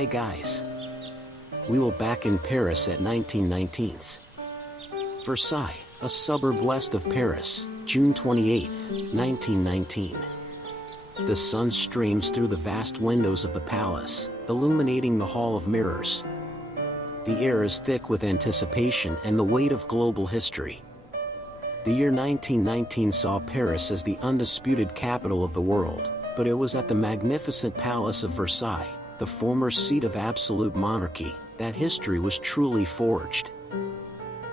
Hi guys. We will back in Paris at 1919's. Versailles, a suburb west of Paris, June 28, 1919. The sun streams through the vast windows of the palace, illuminating the Hall of Mirrors. The air is thick with anticipation and the weight of global history. The year 1919 saw Paris as the undisputed capital of the world, but it was at the magnificent Palace of Versailles, the former seat of absolute monarchy, that history was truly forged.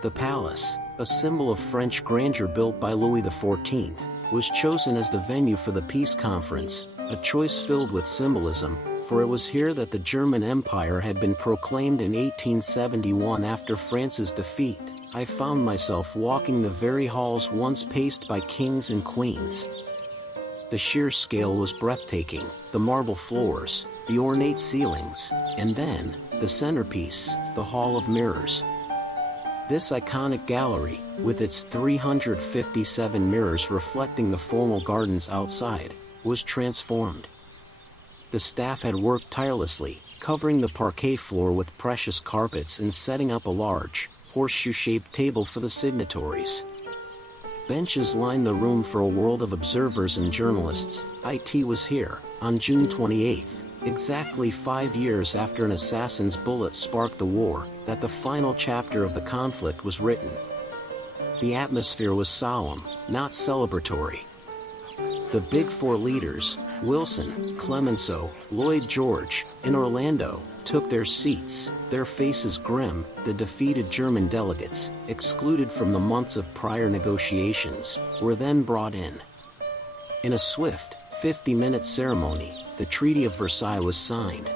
The palace, a symbol of French grandeur built by Louis XIV, was chosen as the venue for the peace conference, a choice filled with symbolism, for it was here that the German Empire had been proclaimed in 1871 after France's defeat. I found myself walking the very halls once paced by kings and queens. The sheer scale was breathtaking, the marble floors, the ornate ceilings, and then, the centerpiece, the Hall of Mirrors. This iconic gallery, with its 357 mirrors reflecting the formal gardens outside, was transformed. The staff had worked tirelessly, covering the parquet floor with precious carpets and setting up a large, horseshoe-shaped table for the signatories. Benches lined the room for a world of observers and journalists. It was here, on June 28, exactly 5 years after an assassin's bullet sparked the war, that the final chapter of the conflict was written. The atmosphere was solemn, not celebratory. The Big Four leaders, Wilson, Clemenceau, Lloyd George, and Orlando, took their seats, their faces grim. The defeated German delegates, excluded from the months of prior negotiations, were then brought in. In a swift, 50-minute ceremony, the Treaty of Versailles was signed.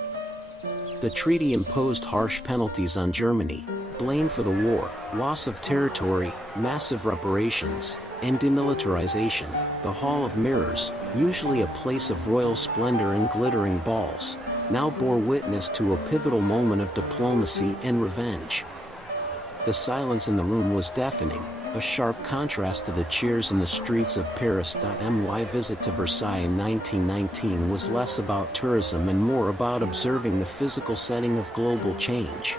The treaty imposed harsh penalties on Germany, blame for the war, loss of territory, massive reparations, and demilitarization. The Hall of Mirrors, usually a place of royal splendor and glittering balls, now bore witness to a pivotal moment of diplomacy and revenge. The silence in the room was deafening, a sharp contrast to the cheers in the streets of Paris. My visit to Versailles in 1919 was less about tourism and more about observing the physical setting of global change.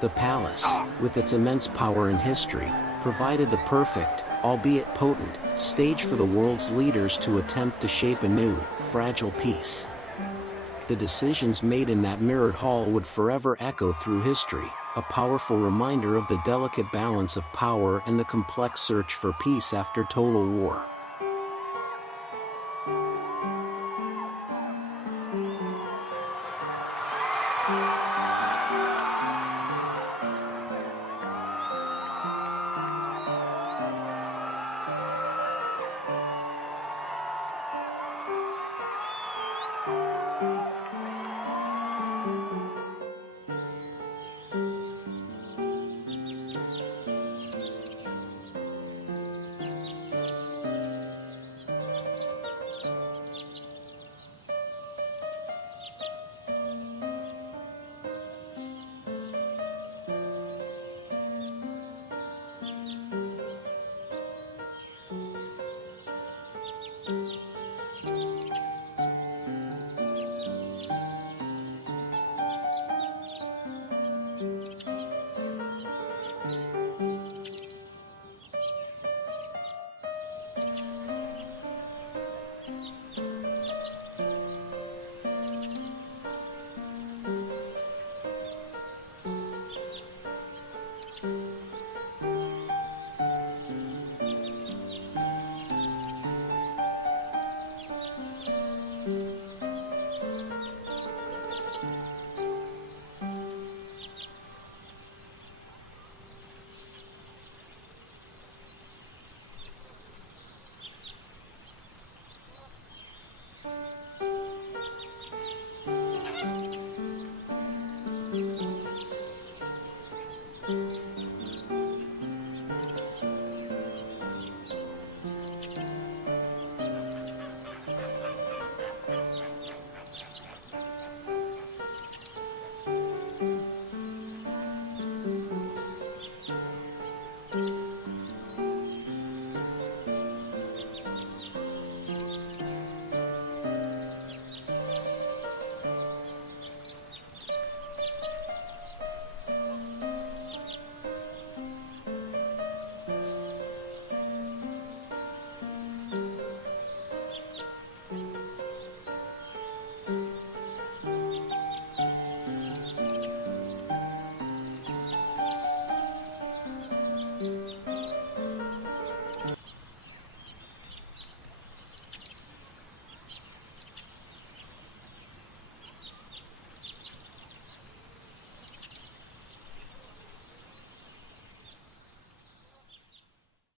The palace, with its immense power and history, provided the perfect, albeit potent, stage for the world's leaders to attempt to shape a new, fragile peace. The decisions made in that mirrored hall would forever echo through history, a powerful reminder of the delicate balance of power and the complex search for peace after total war.